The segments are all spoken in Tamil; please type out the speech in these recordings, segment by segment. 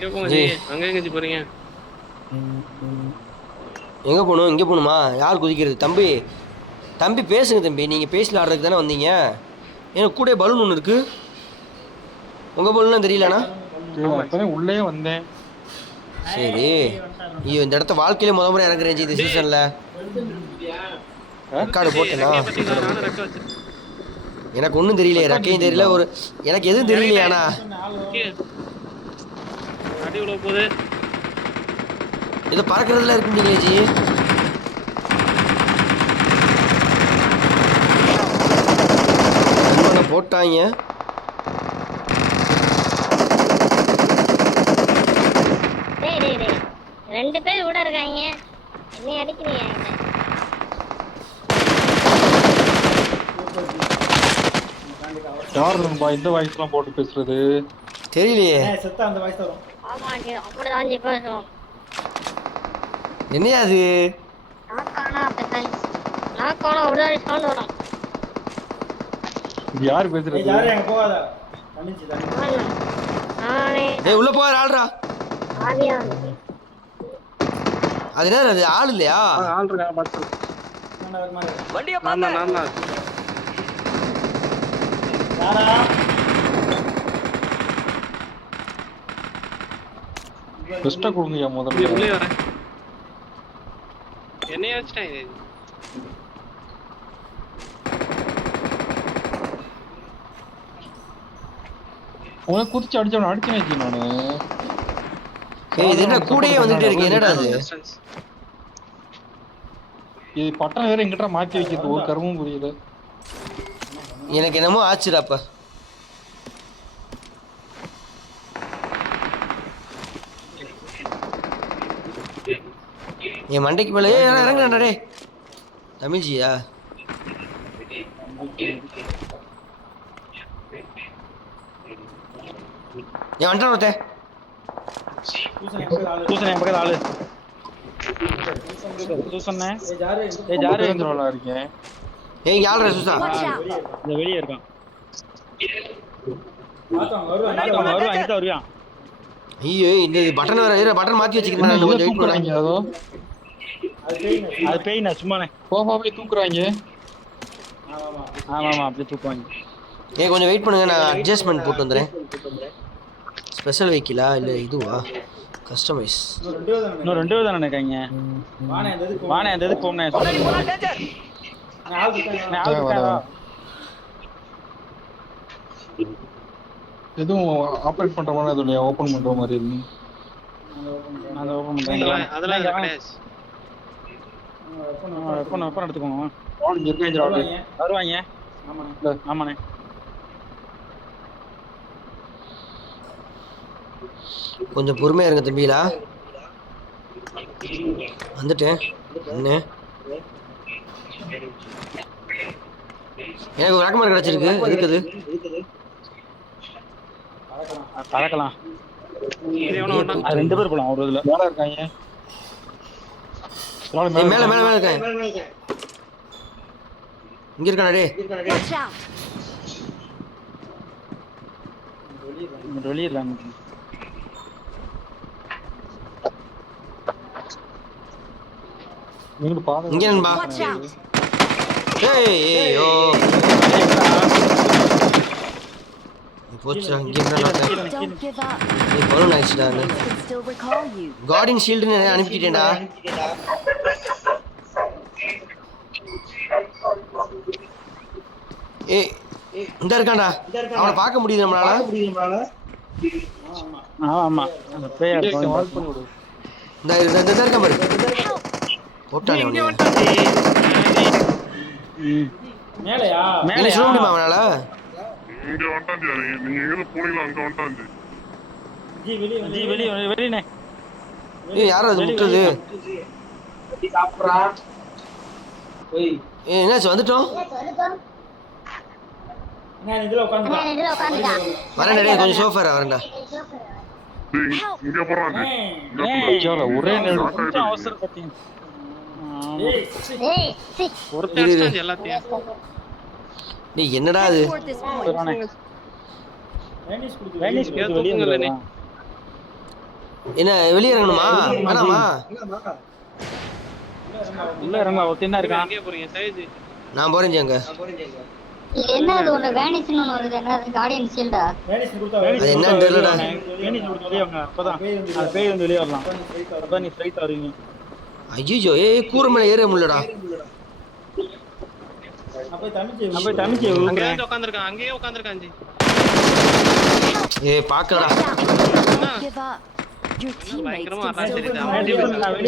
எங்க போறீங்க? போகணும்? இங்கே போகணுமா? யார் குதிக்கிறது? தம்பி தம்பி பேசுங்க தம்பி. நீங்கள் பேசல ஆடுறதுக்கு தானே வந்தீங்க. எனக்கு கூட பலூன் ஒன்று இருக்குது உங்கள் பலூன்லாம் தெரியலண்ணா? உள்ளே வந்தேன். சரி. ஐயோ இந்த இடத்த வாழ்க்கையில முத முறை இறங்குறேன் ஜி இந்த சீசனில் ரெக்கார்டு போட்டேனா? எனக்கு ஒன்றும் தெரியல ரெக்கையும் தெரியல? ஒரு எனக்கு எதுவும் தெரியலையாண்ணா. அடி உள்ள போகுது. இது பறக்கிறதுல இருக்குங்களே ஜி. போட்டாங்க? டேய் டேய் டேய். ரெண்டு பேர் கூட இருக்காங்க. என்னை அடிக்கிறீங்க யார் இந்த வாய்ஸ் எல்லாம் போட்டு பேசுறது? தெரியலையே. செத்தா அந்த வாய்ஸ் வரும் என்னையா அது? யார் பேசுறது? யாரும் எங்க போகாத. ஏய் உள்ள போகிற ஆள்ரா அது என்ன அது ஆள் இல்லையா? ஆள் இருக்கா நான் நான் யாரா? பெஸ்டா கொடுங்கய்யா ஜி, முதல்ல உள்ளே வரேன். என்னைய வச்சுட்டாங்க ஜி. உன குதிச்சு அடிச்சவன அடிச்சேன் ஜி நானு. ஏய் இது என்ன கூடயே வந்துட்டே இருக்கு. என்னடா அது Distance. இது பட்டம் வேற எங்கிட்ட மாத்தி வைக்கிறது. ஒரு கருமும் புரியல. எனக்கு என்னமோ ஆச்சுடா என் மண்டைக்கு மேலே. ஏய் இறங்குறா டே தமிழ்ஜியா? என் வந்துட்டான் ஒருத்தன் ஆளு தூசணே என் பக்கத்து ஆளு. ஏய் யாரு? சுசா? இந்த வெளியே இருக்கான். வருவான் வருவான் ஐயோ இந்த பட்டன் வேற பட்டன் மாத்தி வச்சுக்கிறேன். நான் கொஞ்சம் வெயிட் அதோ பேய்ண்ணா சும்மாண்ணே. போய் தூக்குறாங்க. ஆமா ஆமா ஆமா அப்படியே தூக்குவாங்க. ஏய் கொஞ்சம் வெயிட் பண்ணுங்க நான் அட்ஜஸ்ட்மெண்ட் போட்டு வந்துடுறேன். ஸ்பெஷல் வெஹிக்கிளா இல்லை இதுவா? கஸ்டமைஸ் இன்னும் ரெண்டு பேர் தானே இருக்காங்க. வானே அந்த இதுக்கு போனேன்? எதுவும் ஆபரேட் பண்ற மாதிரி எதுவும் இல்லையா? ஓபன் பண்ற மாதிரி பண்றேன். அதெல்லாம் அதெல்லாம் வெப்பன் வெப்பன் எடுத்துக்கோங்க. இருக்காங்க ஆளு. வருவாங்க. வருவாங்க. ஆமாண்ணே. ஆமாண்ணே. கொஞ்சம் பொறுமையா இருங்க தம்பிகளா வந்துட்டேன். என்ன? எனக்கு ஒரு ரகமார் கிடைச்சிருக்கு. எதுக்கு அது? பறக்கலாம் ரெண்டு பேர் போலாம் ஒரு இதுல. இருக்காங்க. மேல மேல மேல இருக்கேன். இங்க இருக்கானே டே இங்க வெளியே இருக்காங்க நீங்க பாருங்க இங்க நண்பா. ஏய் ஏய் ஓ போச்சுடா இங்க இருந்தா Don't give up. நீ பலூன் ஆயிடுச்சுடா I can still recall you. கார்டின் ஷீல்டுன்னு அனுப்பிச்சிட்டேன்டா ஏய் இந்த இருக்கான்டா. அவனை பார்க்க முடியுது நம்மளால. ஆமா இந்த இந்த இந்த இருக்கான் பாரு. போட்டானே இங்க அவனை வந்துட்டான் ஜி. ம். மேலையா? நீ மேலையா? சொல்ல முடியுமா அவனால? இங்க வந்துட்டான் ஜி. நீங்க எங்க போனீங்களோ அங்க வந்துட்டான் ஜி. ஜி வெளியே ஜி வெளியே வெளியே ஏய் யாரும் அது? ஏய் என்னாச்சு? வந்துட்டோம். நான் இதுல உட்காந்து நான் இதுல உட்காந்துட்டா? வரேன்டா டேய் கொஞ்சம் சோஃபர் வரேன்டா. இங்க போறான் ஜி. இங்க ஒரே நேரம் அவசரப்பட்டீங்க. என்னடா அது. என்ன வெளியே இறங்கணுமா? வேணாமா? உள்ள இறங்க ஒருத்தன் தான் இருக்கான். போறீங்க நான் போறேன் ஜி அங்க என்ன அது ஒண்ணு வேனிஸ்னு ஒண்ணு வருது. என்ன அது கார்டியன் ஷீல்டா வேனிஸ் கொடுத்தா அது என்னன்னு தெரியலடா. வேணிச்சு கொடுத்து வெளியே வாங்க அப்பதான். அது பேய் வந்து வெளியே வரலாம். அப்பதான் நீ ஸ்ட்ரைட் வருவீங்க ஐயோ ஏய் கூரை மேலே ஏற முடியலடா. போய் தமிழ்ச்சி அங்கேயே உட்காந்துருக்கான் ஜி ஏய் வெளியே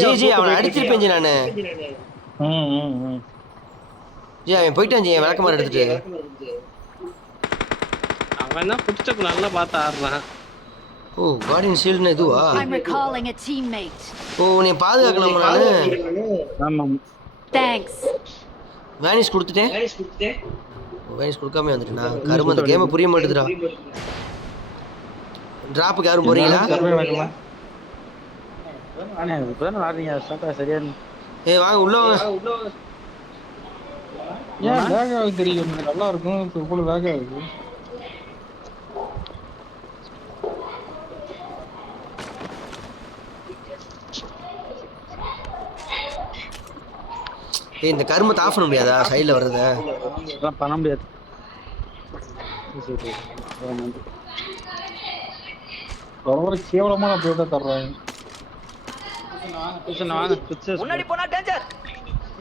ஜி ஜி அவனை அடிச்சிருப்பேன் ஜி நானு. ம் ம் ம். ஜி அவன் போயிட்டான் ஜி விளக்கமாறு எடுத்துட்டு அவன் தான் புடிச்சப்பு நல்லா பார்த்து ஆடுறான் ஓ கார்டியன் ஷீல்டுனா இதுவா. ஓ உன்னை பாதுகாக்கணும் நானு ஆமாம் Thanks. வேனிஸ் கொடுத்துட்டேன் வேனிஸ் கொடுக்காம வந்துட்டேனா கரும்பு அந்த கேமை புரிய மாட்டேதுடா டிராப்புக்கு யாரும் போறீங்களா ஏய் வாங்க உள்ள வாங்க ஏன் வேக ஆகுது தெரியும் நல்லா இருக்கும் இப்போ இவ்வளவு வேக ஆகுது ஏய் இந்த கரும்பத்தை ஆஃப் பண்ண முடியாதா? சைடில் வர்றத. அதெல்லாம் பண்ண முடியாது. வர கேவலமான பிளேட்டா தர்றாங்க கிருஷ்ணன் வாங்க பிக்சர்ஸ்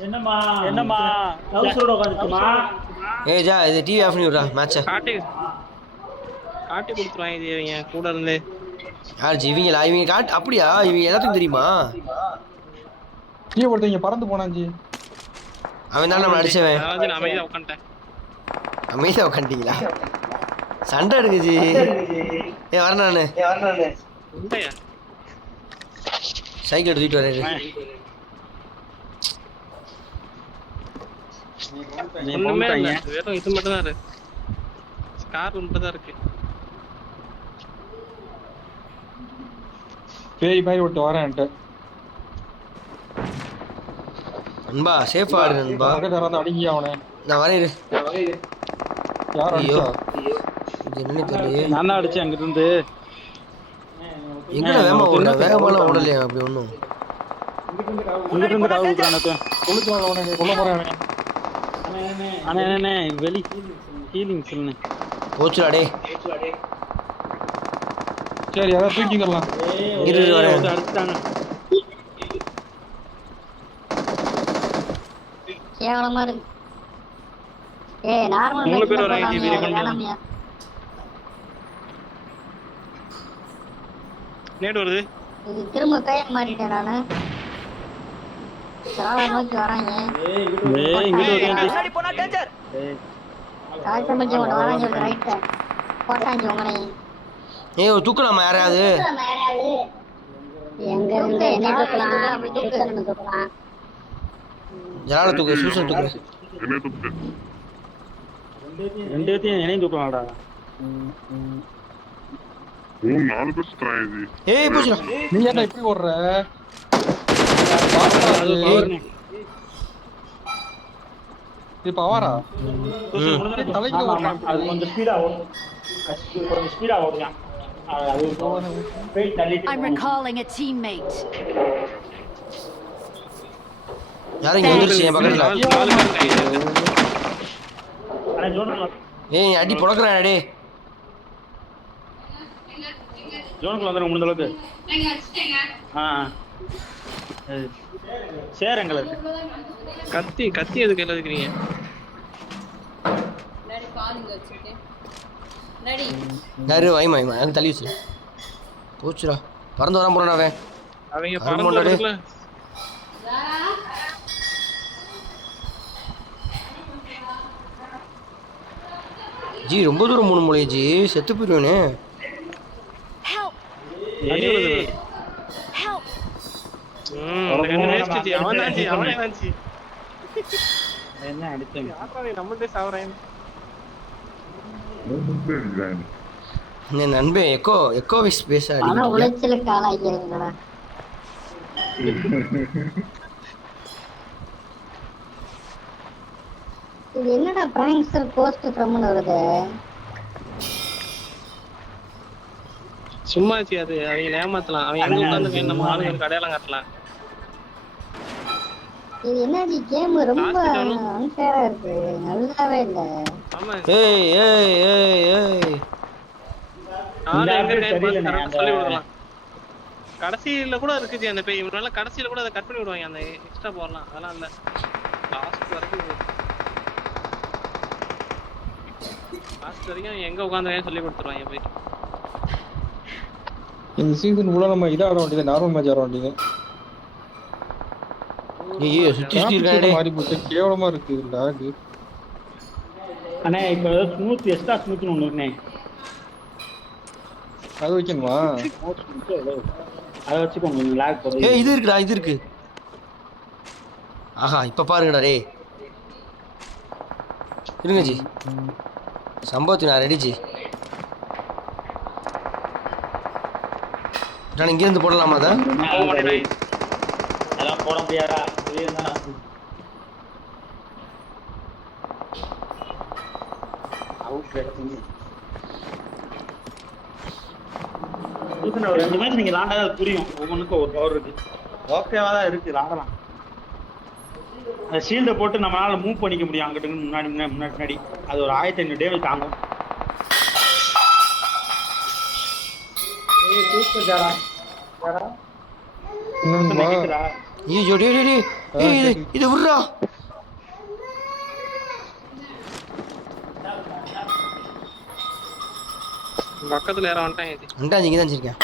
என்னம்மா? என்னம்மா? ஹவுஸோட உட்காந்துக்குமா ஏய் ஜா இது டிவி ஆஃப் பண்ணி விட்றா மேட்சை காட்டி காட்டி இது இவங்க கூட இருந்து. யார் ஜி இவங்களா? இவங்க காட்டு அப்படியா? இவங்க எல்லாத்துக்கும் தெரியுமா? கீழே ஒருத்தங்க பறந்து போனாஞ்சி அவன் தான் அடிச்சவன். அமைதியாக உட்காந்துட்டேன். அமைதியாக உட்காந்துட்டீங்களா? சண்டை எடுக்கு ஜி. ஏ வரேன் நானு. சைக்கிள் எடுத்துட்டு வரேன். ஒண்ணுமே போட்டாங்க இல்லை. வெறும் இது மட்டும் தான் இருக்கு. கார் மட்டும் தான் இருக்கு பேய் மாதிரி ஒருத்தன் வரேன்ட்டு நண்பா சேஃபா ஆடு நண்பா அடங்கி அவனை. நான் வரேன். யார் ஐயோ. நான் தான் அடிச்சேன் அங்கிட்டு இருந்து எங்கடா வேகமா ஓடுறேன் வேகமாலாம் ஓடலையா? அப்படி ஒன்றும் இங்கிட்டு இருந்து காவு கொடுக்குறான் கொளுத்து அவனை. கொல்ல போறேன் அவனை. அண்ணே அண்ணே வெளி ஹீலிங் சொல்லுண்ணே போச்சுடா டே சரி யாராவது தூக்கிக்கலாம் இரு இரு, வரேன் வந்து அடிச்சிட்டாங்க கேவலமா இருக்கு. ஏய் நார்மல் மூணு பேர் வராங்க, நேடு வருது. திரும்ப பேய மாறிட்டேன் நானு. சாலை நோக்கி வராங்க ஏய் இங்கிட்டு வந்து ஏய் காய்ச்சல் மச்சி ஒன்று வராங்க ஒரு ரைட்டை போட்டாங்க உங்களை ஏய் தூக்கலாமா யாரையாவது எங்க இருந்து என்ன தூக்கலாம் தூக்கலாம் தூக்கலாம் ஜனால தூக்கு சூசன் தூக்கு. என்ன துப்பு ரெண்டு பேர்த்தையும் இணைந்து தூக்கலாம்டா. மூணு நாலு பேர் சுத்துறாங்க இது. ஏய் போச்சுடா. நீ ஏன்டா இப்படி ஓடுற? இப்ப அவாரா தலைக்கு அது கொஞ்சம் ஸ்பீடா ஓடும். கொஞ்சம் ஸ்பீடா ஓடுறான் I'm recalling a teammate. யாரும் இங்க வந்துருச்சு என் பக்கத்துல? ஏய் அடி புடக்குறான் டே ஜோனுக்குள்ள வந்துருங்க முடிஞ்ச அளவுக்கு. ஆ. சரி கத்தி கத்தி எது கையில் இருக்கிறீங்க யாரு? வாய்மா வாய்மா எனக்கு தள்ளி வச்சு போச்சுடா. பறந்து வராம போறான் அவன். அவங்க பறந்து ஜி ரொம்ப தூரம் மூணு மொழி ஜி. செத்து போயிடுவேனே Help! ஏய் Help! ம் அந்த ரெண்டு வேஸ்ட் ஜி அவன் தான் ஜி அவனே தான் ஜி என்ன சாவறேன் என் நண்பன் எக்கோ எக்கோ வைஸ் பேச ஆனா அடி உளைச்சலுக்கு ஆளாக்கிறீங்களா இது என்னடா போஸ்ட் ஃப்ரம்னு வருது? சும்மா அது. அவங்க ஏமாத்தலாம். அவன் எங்க உட்காந்து நம்ம ஆளுங்களுக்கு அடையாளம் காட்டலாம். இது என்னடி கேம் ரொம்ப அன்ஃபேரா இருக்கு. நல்லாவே இல்ல. ஆமா. ஏய் ஏய் ஏய் ஏய். ஆளு எங்க சொல்லி கொடுக்கலாம். கடைசியில கூட இருக்கு ஜி அந்த பேய் இவனால கடைசியில கூட அதை கட் பண்ணி விடுவாங்க. அந்த எக்ஸ்ட்ரா போடலாம் அதெல்லாம் இல்ல. லாஸ்ட் வரைக்கும் லாஸ்ட் வரைக்கும் அவன் எங்க உட்காந்து சொல்லி கொடுத்துருவாங்க போயிட்டு இந்த சீசன் கூட நம்ம இதை ஆட வேண்டியது நார்மல் மேட்ச் ஆட வேண்டியது. ஐயோ சுத்தி சுத்தி இருக்கானே. மாறி போச்சு. கேவலமா இருக்கு லேக் அண்ணே இப்போ ஸ்மூத் எக்ஸ்ட்ரா ஸ்மூத்னு ஒன்று இருக்குண்ணே அது வைக்கணுமா அதை வச்சுக்கோங்க லேக் போகுது ஏய் இது இருக்குடா இது இருக்கு. ஆஹா இப்ப பாருங்கடா டேய். இருங்க ஜி. சம்பவத்துக்கு நான் ரெடி ஜி. நான் இங்கேருந்து போடலாமா அதை? போட முடியாதா? ரெண்டு மேட்ச் நீங்க அது புரியும் ஒவ்வொன்றுக்கும் ஒரு பவர் இருக்கு ஓகேவா தான் இருக்கு விளாடலாம் அந்த ஷீல்டை போட்டு நம்மளால மூவ் பண்ணிக்க முடியும் அங்கிட்டு முன்னாடி முன்னாடி முன்னாடி அது ஒரு ஆயிரத்தி ஐநூறு டேவில் தாங்கும் இன்னொன்னுமா கேக்குதா? ஐயோ டேய் டேய் டேய். ஏய் இது இது விட்றா. பக்கத்துல யாரும் வந்துட்டாங்க அண்டாஞ்சி இங்கே தான் வச்சிருக்கேன்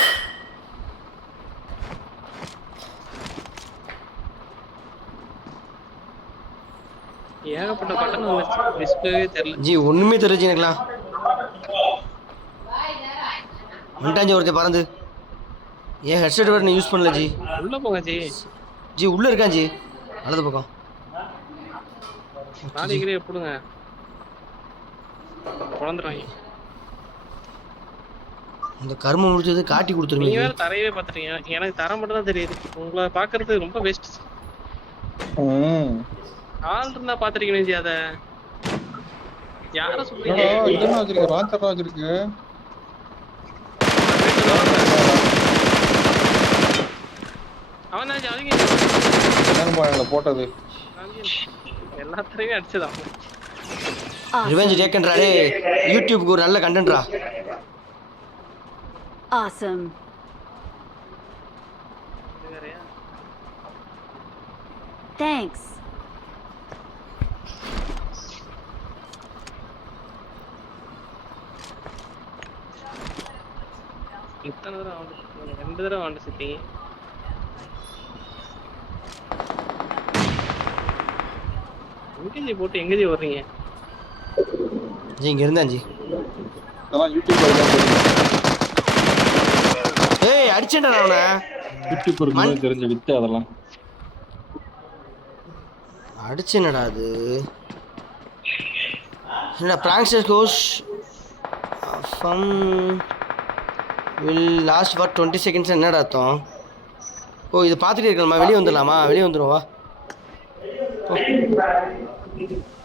ஏகப்பட்ட பட்டன் தெரியல. ஜி ஒன்றுமே தெரிஞ்சு எனக்குலாம். வந்துட்டாஞ்சி ஒருத்தன் பறந்து. ஏன் ஹெட்செட் வேறு யூஸ் பண்ணல ஜி. உள்ள போங்க ஜி. ஜி உள்ளே இருக்கான் ஜி. வலது பக்கம். நாளைக்கு எப்படிங்க? குழந்துருவாங்க இந்த கருமம் முடிச்சது காட்டி நீங்க கொடுத்துருங்க வேற தரையவே பாத்துட்டீங்க எனக்கு தரம் மட்டும் தான் தெரியுது. உங்களை பாக்குறது ரொம்ப பெஸ்ட் ம். ஆள் இருந்தா பாத்துருக்கீங்க ஜி அத. யார சொல்றீங்க? இதெல்லாம் வச்சிருக்க ராஞ்சர்லாம் வச்சிருக்கு அவன் தான் ஜி எங்களை போட்டது. எல்லாத்தையுமே அடிச்சதான். ரிவெஞ்ச் டேக்கன்றா டே யூடியூப்க்கு ஒரு நல்ல கண்டென்ட்ரா வேறயா? Thanks. இத்தனை தடவை ரெண்டு தடவை வாண்டு சிட்டிங்க எங்க ஜி போட்டு எங்க ஜி வர்றீங்க? ஜி இங்கே இருந்தான் ஜி. எல்லாம் தெரியும். ஏய் அடிச்சேன்டா நான் அவனை யூடியூப் இருக்கும்போது தெரிஞ்ச வித்து அதெல்லாம். அடிச்சேனடா அது. என்னடா prankster goes fame will last for twenty seconds என்னடா அர்த்தம்? ஓ இது பார்த்துட்டே இருக்கணுமா வெளியே வந்துடலாமா? வெளியே வந்துடும் Thank you.